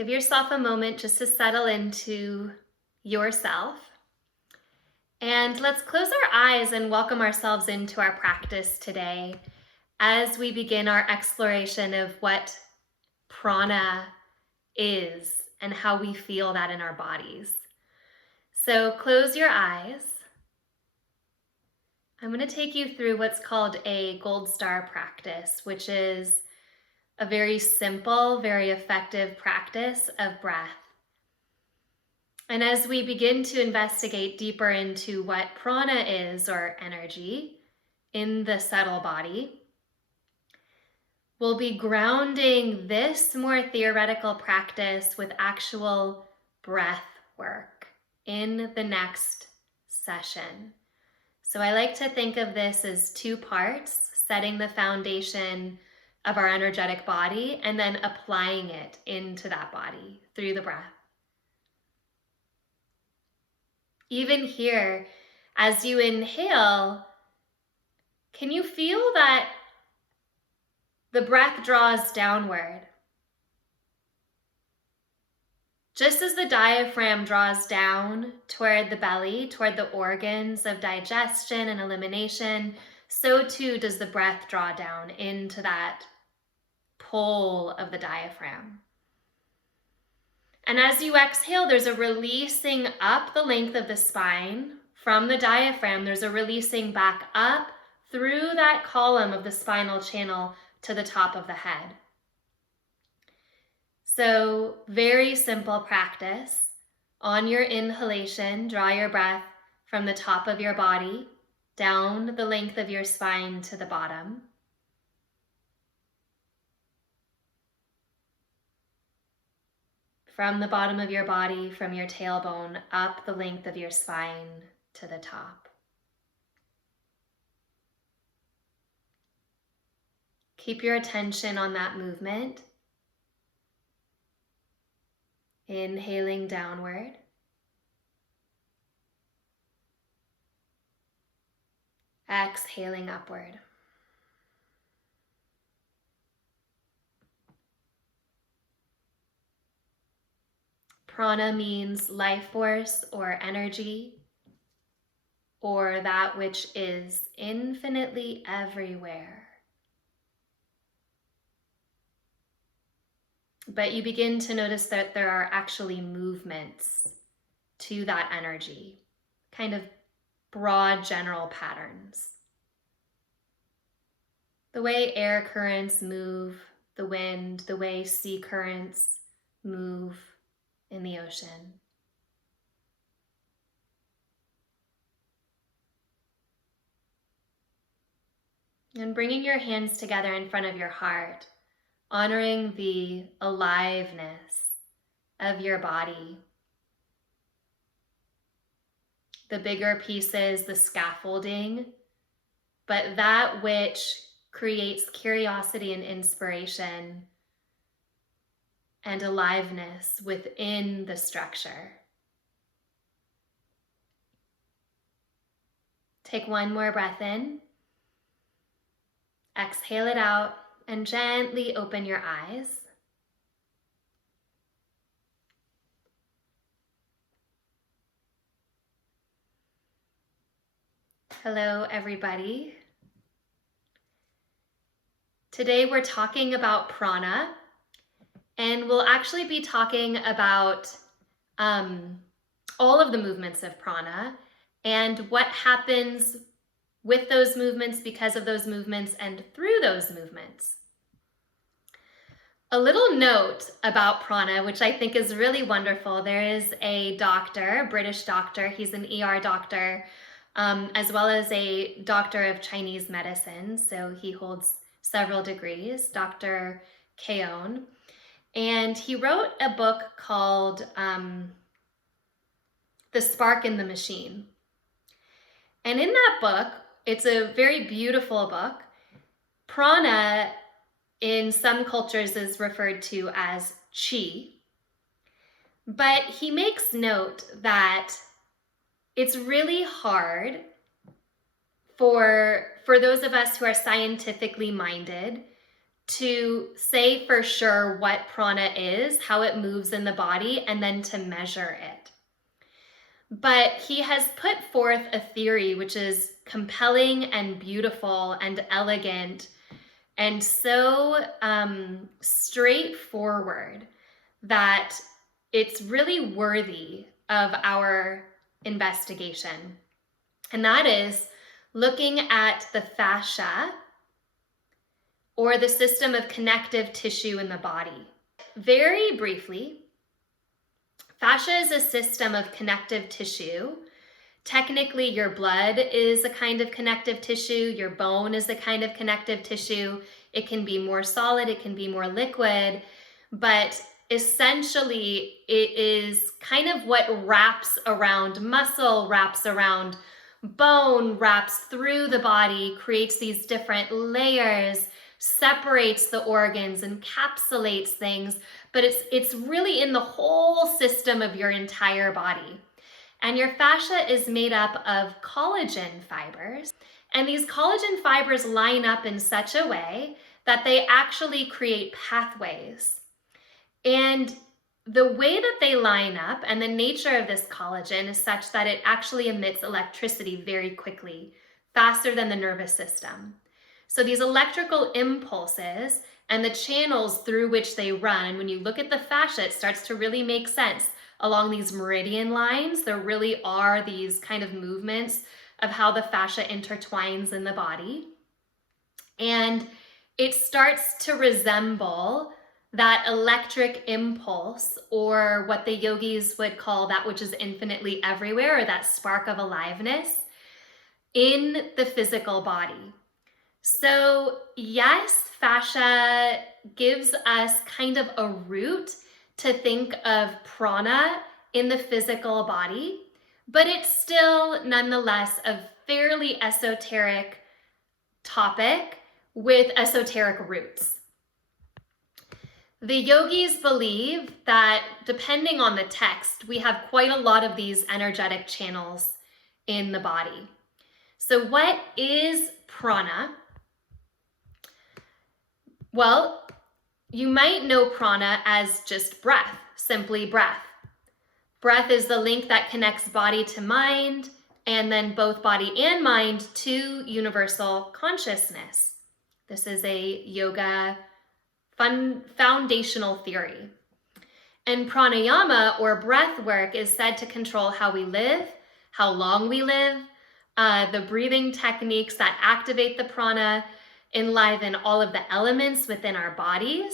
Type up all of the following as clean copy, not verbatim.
Give yourself a moment just to settle into yourself. And let's close our eyes and welcome ourselves into our practice today as we begin our exploration of what prana is and how we feel that in our bodies. So close your eyes. I'm going to take you through what's called a gold star practice, which is a very simple, very effective practice of breath. And as we begin to investigate deeper into what prana is, or energy, in the subtle body, we'll be grounding this more theoretical practice with actual breath work in the next session. So I like to think of this as two parts, setting the foundation of our energetic body and then applying it into that body through the breath. Even here, as you inhale, can you feel that the breath draws downward? Just as the diaphragm draws down toward the belly, toward the organs of digestion and elimination, so too does the breath draw down into that pole of the diaphragm. And as you exhale, there's a releasing up the length of the spine from the diaphragm. There's a releasing back up through that column of the spinal channel to the top of the head. So very simple practice. On your inhalation, draw your breath from the top of your body down the length of your spine to the bottom. From the bottom of your body, from your tailbone, up the length of your spine to the top. Keep your attention on that movement. Inhaling downward. Exhaling upward. Prana means life force or energy, or that which is infinitely everywhere. But you begin to notice that there are actually movements to that energy, kind of broad general patterns. The way air currents move the wind, the way sea currents move in the ocean. And bringing your hands together in front of your heart, honoring the aliveness of your body. The bigger pieces, the scaffolding, but that which creates curiosity and inspiration and aliveness within the structure. Take one more breath in. Exhale it out and gently open your eyes. Hello, everybody. Today we're talking about prana, and we'll actually be talking about all of the movements of prana and what happens with those movements, because of those movements, and through those movements. A little note about prana, which I think is really wonderful. There is a doctor, a British doctor, he's an ER doctor, as well as a doctor of Chinese medicine. So he holds several degrees, Dr. Keown. And he wrote a book called The Spark in the Machine. And in that book, it's a very beautiful book. Prana in some cultures is referred to as chi. But he makes note that it's really hard for those of us who are scientifically minded to say for sure what prana is, how it moves in the body, and then to measure it. But he has put forth a theory which is compelling and beautiful and elegant and so straightforward that it's really worthy of our investigation. And that is looking at the fascia, or the system of connective tissue in the body. Very briefly, fascia is a system of connective tissue. Technically, your blood is a kind of connective tissue. Your bone is a kind of connective tissue. It can be more solid, it can be more liquid, but essentially it is kind of what wraps around muscle, wraps around bone, wraps through the body, creates these different layers, separates the organs, encapsulates things, but it's really in the whole system of your entire body. And your fascia is made up of collagen fibers. And these collagen fibers line up in such a way that they actually create pathways. And the way that they line up and the nature of this collagen is such that it actually emits electricity very quickly, faster than the nervous system. So these electrical impulses and the channels through which they run, and when you look at the fascia, it starts to really make sense. Along these meridian lines, there really are these kind of movements of how the fascia intertwines in the body. And it starts to resemble that electric impulse, or what the yogis would call that which is infinitely everywhere, or that spark of aliveness in the physical body. So yes, fascia gives us kind of a route to think of prana in the physical body, but it's still nonetheless a fairly esoteric topic with esoteric roots. The yogis believe that depending on the text, we have quite a lot of these energetic channels in the body. So what is prana? Well, you might know prana as just breath, simply breath. Breath is the link that connects body to mind, and then both body and mind to universal consciousness. This is a yoga foundational theory. And pranayama, or breath work, is said to control how we live, how long we live, the breathing techniques that activate the prana, enliven all of the elements within our bodies.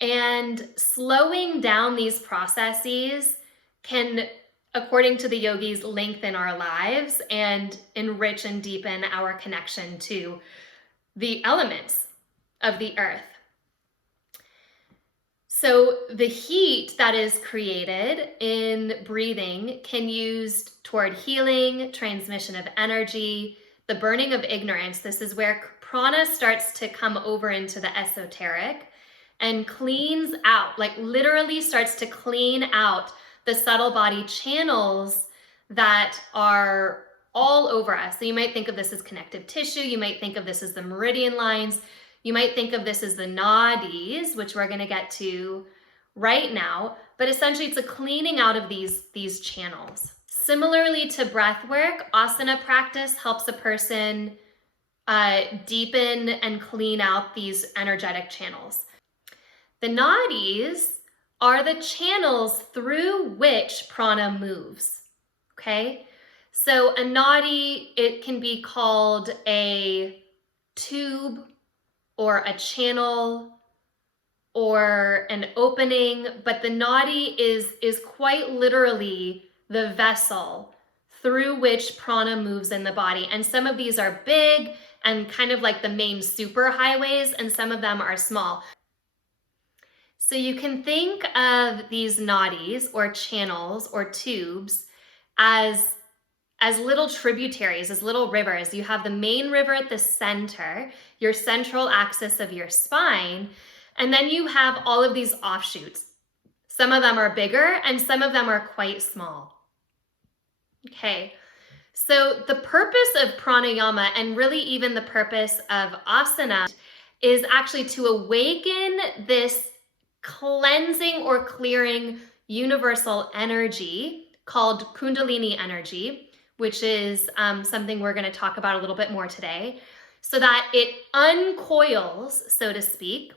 And slowing down these processes can, according to the yogis, lengthen our lives and enrich and deepen our connection to the elements of the earth. So the heat that is created in breathing can be used toward healing, transmission of energy, the burning of ignorance. This is where prana starts to come over into the esoteric and cleans out, like literally starts to clean out the subtle body channels that are all over us. So you might think of this as connective tissue. You might think of this as the meridian lines. You might think of this as the nadis, which we're going to get to right now. But essentially, it's a cleaning out of these channels. Similarly to breath work, asana practice helps a person deepen and clean out these energetic channels. The nadis are the channels through which prana moves, okay? So a nadi, it can be called a tube or a channel or an opening, but the nadi is quite literally the vessel through which prana moves in the body. And some of these are big and kind of like the main super highways, and some of them are small. So you can think of these nadis or channels or tubes as little tributaries, as little rivers. You have the main river at the center, your central axis of your spine, and then you have all of these offshoots. Some of them are bigger and some of them are quite small. Okay, so the purpose of pranayama, and really even the purpose of asana, is actually to awaken this cleansing or clearing universal energy called Kundalini energy, which is something we're going to talk about a little bit more today, so that it uncoils, so to speak.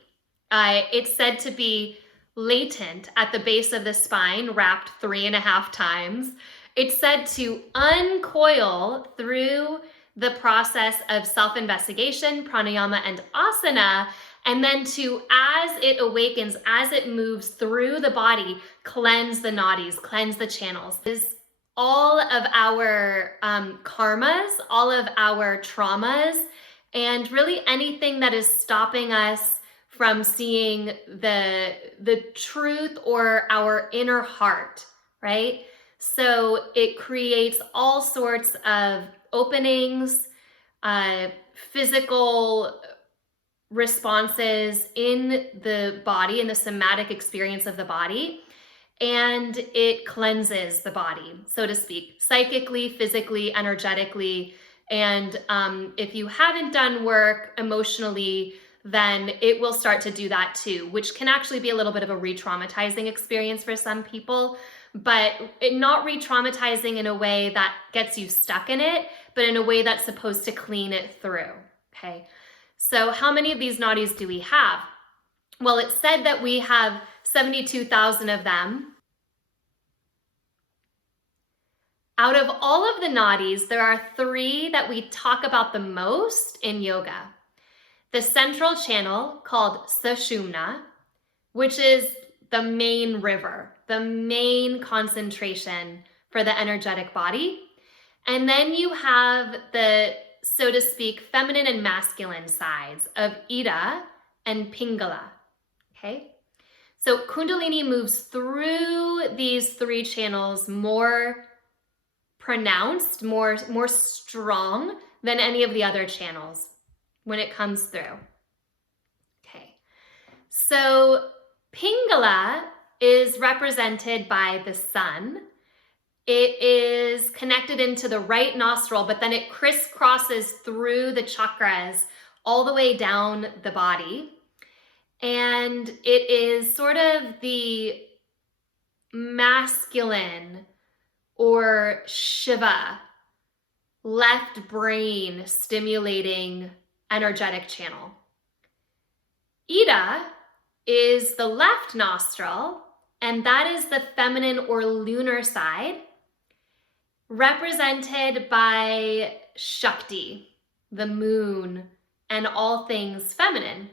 It's said to be latent at the base of the spine, wrapped 3.5 times. It's said to uncoil through the process of self-investigation, pranayama, and asana, and then to, as it awakens, as it moves through the body, cleanse the nadis, cleanse the channels. Is all of our karmas, all of our traumas, and really anything that is stopping us from seeing the truth or our inner heart, right? So it creates all sorts of openings, physical responses in the body, in the somatic experience of the body, and it cleanses the body, so to speak, psychically, physically, energetically. And if you haven't done work emotionally, then it will start to do that too, which can actually be a little bit of a re-traumatizing experience for some people, but not re-traumatizing in a way that gets you stuck in it, but in a way that's supposed to clean it through, okay? So how many of these nadis do we have? Well, it's said that we have 72,000 of them. Out of all of the nadis, there are 3 that we talk about the most in yoga. The central channel, called Sushumna, which is the main river, the main concentration for the energetic body. And then you have the, so to speak, feminine and masculine sides of Ida and Pingala, okay? So Kundalini moves through these 3 channels more pronounced, more strong than any of the other channels when it comes through. Okay, so Pingala is represented by the sun. It is connected into the right nostril, but then it crisscrosses through the chakras all the way down the body. And it is sort of the masculine or Shiva, left brain stimulating energetic channel. Ida is the left nostril, and that is the feminine or lunar side, represented by Shakti, the moon, and all things feminine.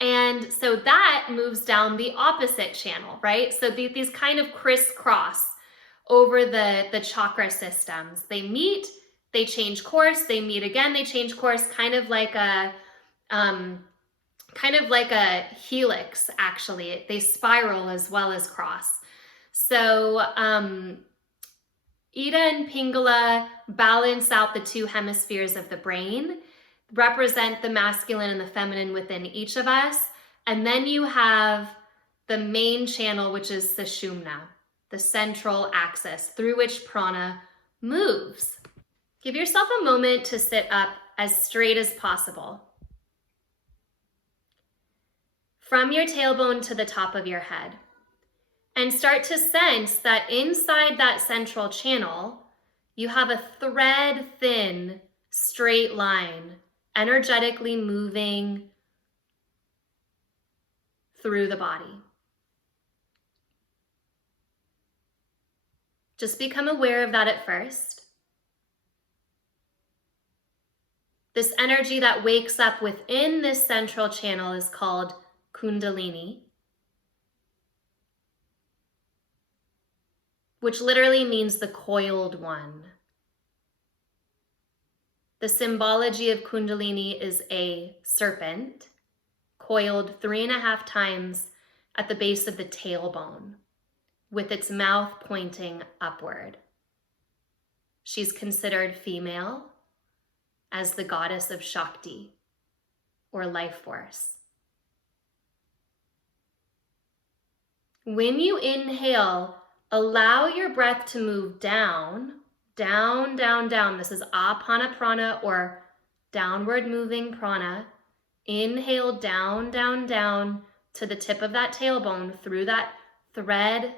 And so that moves down the opposite channel, right? So these kind of crisscross over the chakra systems. They meet, they change course, they meet again, they change course, kind of like a helix, actually. They spiral as well as cross. So Ida and Pingala balance out the 2 hemispheres of the brain, represent the masculine and the feminine within each of us. And then you have the main channel, which is Sushumna, the central axis through which prana moves. Give yourself a moment to sit up as straight as possible. From your tailbone to the top of your head. And start to sense that inside that central channel, you have a thread-thin, straight line, energetically moving through the body. Just become aware of that at first. This energy that wakes up within this central channel is called Kundalini, which literally means the coiled one. The symbology of Kundalini is a serpent, coiled 3.5 times at the base of the tailbone, with its mouth pointing upward. She's considered female as the goddess of Shakti, or life force. When you inhale, allow your breath to move down, down, down, down. This is apana prana, or downward moving prana, Inhale down, down, down to the tip of that tailbone through that thread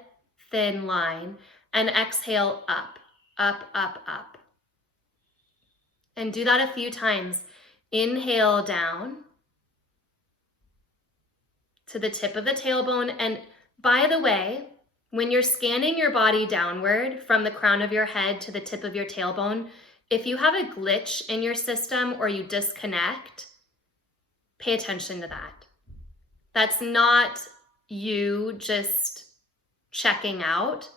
thin line, and exhale up, up, up, up. And do that a few times. Inhale down to the tip of the tailbone. And by the way, when you're scanning your body downward from the crown of your head to the tip of your tailbone, if you have a glitch in your system or you disconnect, pay attention to that. That's not you just checking out.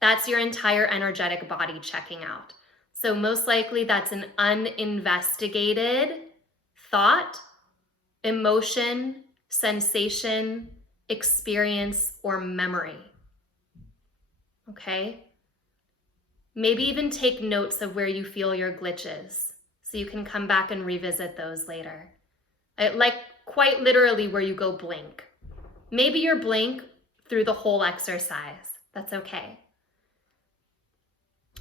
That's your entire energetic body checking out. So most likely that's an uninvestigated thought, emotion, sensation, experience, or memory. Okay? Maybe even take notes of where you feel your glitches so you can come back and revisit those later. Like quite literally where you go blink. Maybe you're blank through the whole exercise. That's okay.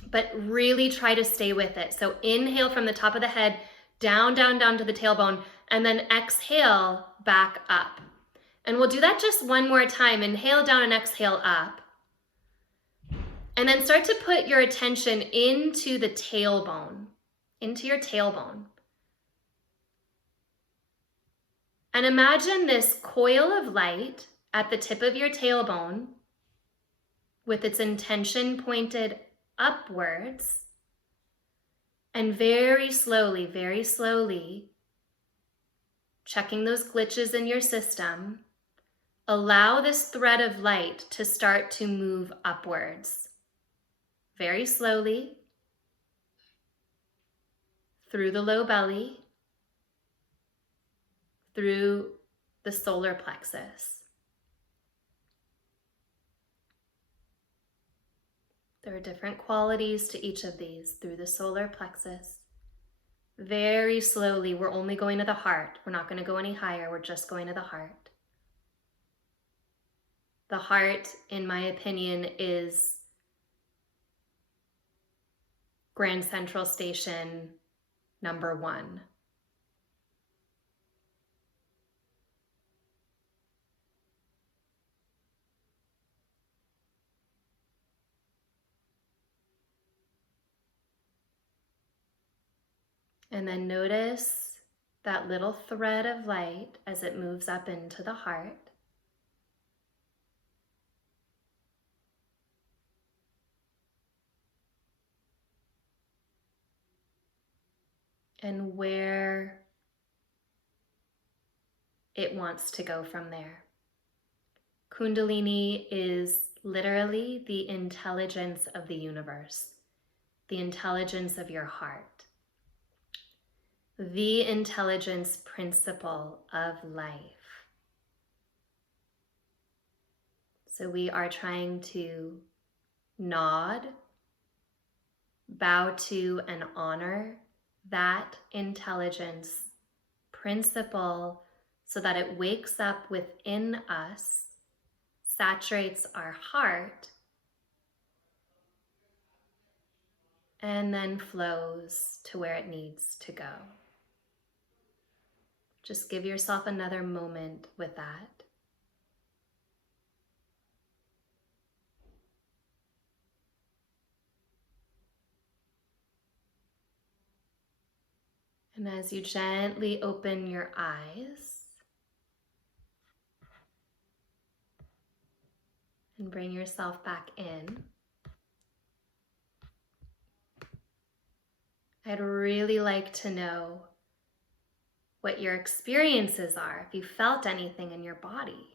But really try to stay with it. So inhale from the top of the head, down, down, down to the tailbone, and then exhale back up. And we'll do that just one more time. Inhale down and exhale up. And then start to put your attention into the tailbone, into your tailbone. And imagine this coil of light at the tip of your tailbone with its intention pointed upwards, and very slowly, checking those glitches in your system, allow this thread of light to start to move upwards, very slowly, through the low belly, through the solar plexus. There are different qualities to each of these through the solar plexus. Very slowly, we're only going to the heart. We're not going to go any higher. We're just going to the heart. The heart, in my opinion, is Grand Central Station number 1. And then notice that little thread of light as it moves up into the heart. And where it wants to go from there. Kundalini is literally the intelligence of the universe, the intelligence of your heart, the intelligence principle of life. So we are trying to nod, bow to, and honor that intelligence principle so that it wakes up within us, saturates our heart, and then flows to where it needs to go. Just give yourself another moment with that. And as you gently open your eyes and bring yourself back in, I'd really like to know what your experiences are, if you felt anything in your body.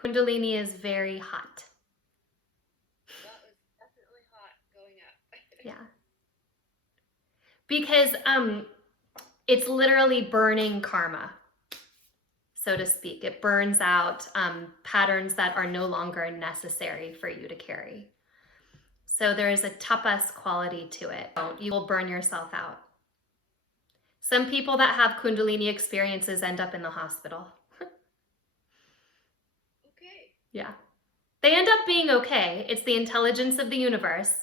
Kundalini is very hot. That was definitely hot going up. Yeah. Because it's literally burning karma, so to speak. It burns out patterns that are no longer necessary for you to carry. So there is a tapas quality to it. You will burn yourself out. Some people that have Kundalini experiences end up in the hospital. Okay. Yeah. They end up being okay. It's the intelligence of the universe.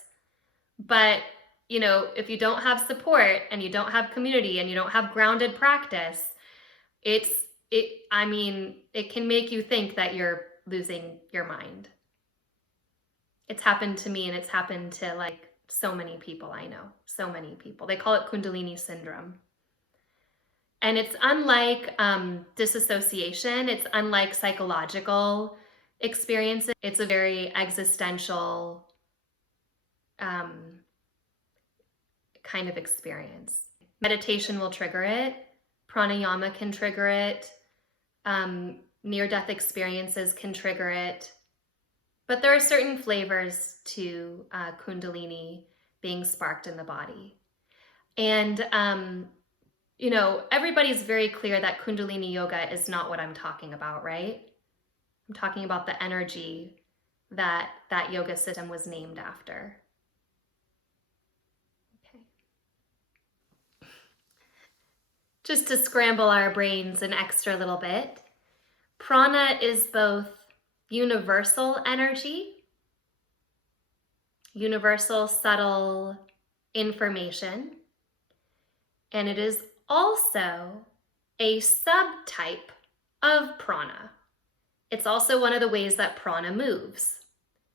But if you don't have support and you don't have community and you don't have grounded practice, it can make you think that you're losing your mind. It's happened to me, and it's happened to like so many people I know, so many people. They call it Kundalini syndrome. And it's unlike disassociation, it's unlike psychological experiences. It's a very existential kind of experience. Meditation will trigger it, pranayama can trigger it, near-death experiences can trigger it. But there are certain flavors to Kundalini being sparked in the body. And everybody's very clear that Kundalini yoga is not what I'm talking about, right? I'm talking about the energy that yoga system was named after. Okay. Just to scramble our brains an extra little bit, prana is both universal energy, universal subtle information, and it is also a subtype of prana. It's also one of the ways that prana moves.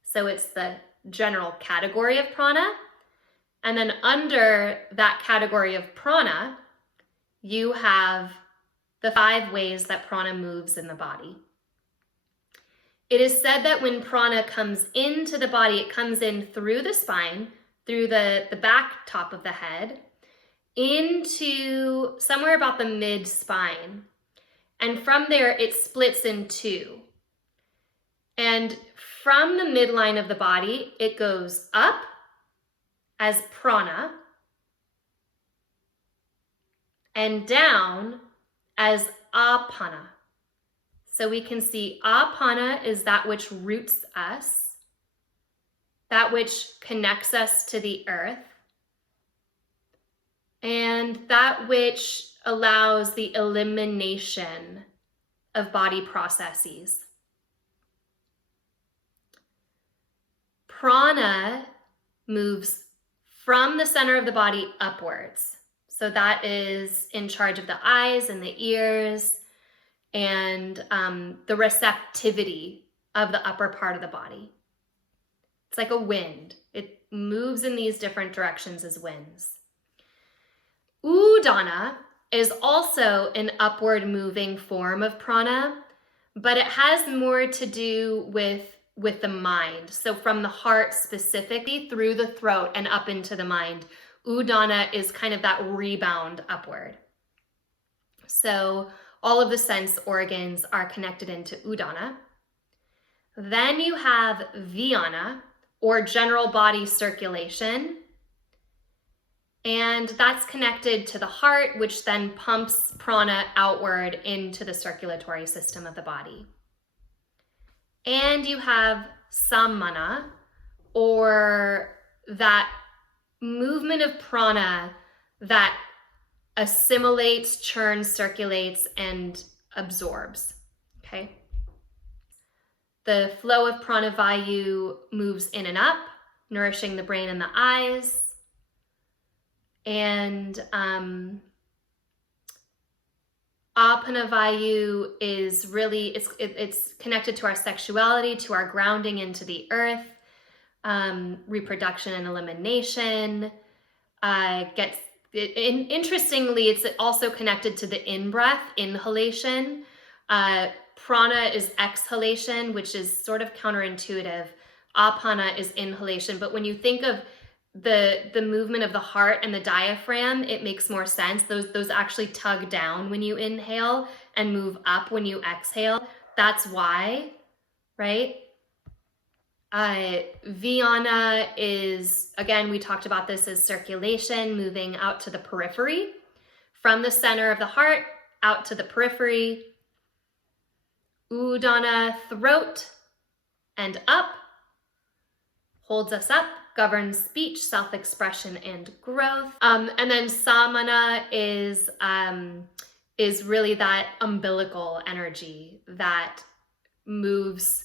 So it's the general category of prana, and then under that category of prana, you have the 5 ways that prana moves in the body. It is said that when prana comes into the body, it comes in through the spine, through the back top of the head, into somewhere about the mid-spine. And from there, it splits in 2. And from the midline of the body, it goes up as prana and down as apana. So we can see apana is that which roots us, that which connects us to the earth, and that which allows the elimination of body processes. Prana moves from the center of the body upwards. So that is in charge of the eyes and the ears and the receptivity of the upper part of the body. It's like a wind. It moves in these different directions as winds. Udana is also an upward moving form of prana, but it has more to do with the mind. So from the heart specifically through the throat and up into the mind, Udana is kind of that rebound upward. So all of the sense organs are connected into Udana. Then you have Vyana, or general body circulation. And that's connected to the heart, which then pumps prana outward into the circulatory system of the body. And you have Samana, or that movement of prana that assimilates, churns, circulates, and absorbs, okay? The flow of prana vayu moves in and up, nourishing the brain and the eyes. And apana vayu is really, it's connected to our sexuality, to our grounding into the earth, reproduction and elimination. Interestingly, it's also connected to the in-breath, inhalation. Prana is exhalation, which is sort of counterintuitive. Apana is inhalation. But when you think of the movement of the heart and the diaphragm, it makes more sense. Those actually tug down when you inhale and move up when you exhale. That's why, right? Vyana is, again, we talked about this as circulation, moving out to the periphery, from the center of the heart out to the periphery. Udana, throat and up, holds us up, governs speech, self-expression, and growth. And then Samana is really that umbilical energy that moves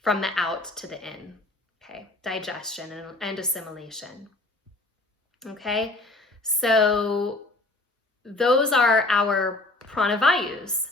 from the out to the in, okay? Digestion and assimilation. Okay, so those are our Prana Vayus.